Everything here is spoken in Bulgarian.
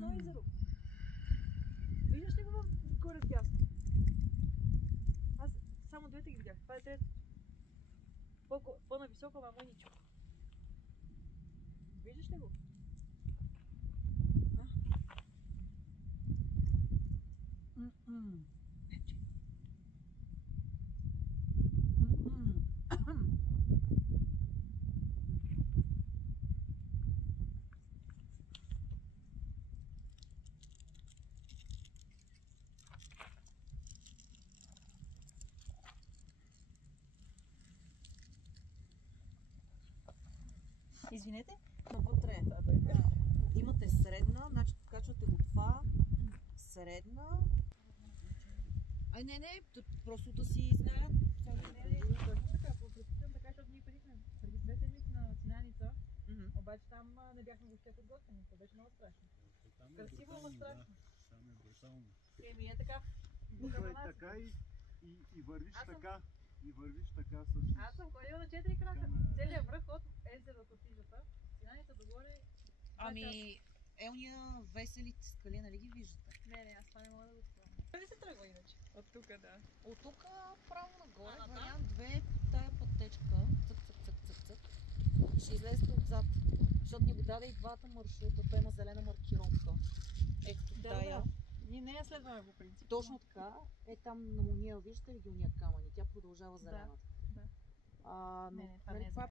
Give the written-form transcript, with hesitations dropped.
едно езеро. Виждаш ли го горе дясно? Аз само двете ги видях. Това е трето. По-нависоко, ама мъничко. Виждаш ли го? Извинете? Навътре. Имате средна, значи качвате го това, средна. Ай, не, просто да си знаят. Така, така, защото ние ходихме преди 2 седмици на Синаница, обаче там не бяхме въобще подготвени, то беше много страшно. Красиво, но страшно. Там е брутално. Еми е така. Така и вървиш така. И вървиш така всъщност. Аз съм ходила на 4 крака. Целият връх от езерото Тижата, Синаница догоре. Ами, уния веселите скали, нали ги виждате? Не, аз това не мога да го спомня. Къде се тръгва иначе? От тук, да. От тук право нагоре, вариант 2 по тая пътечка, цък. Ще излезете отзад, защото ни го даде и двата маршрута, той има зелена маркировка. Ето тая. Ние не я следваме по принцип. Точно така, там на Мония, виждате ли ги уния камъни, тя продължава зелената. Да. Това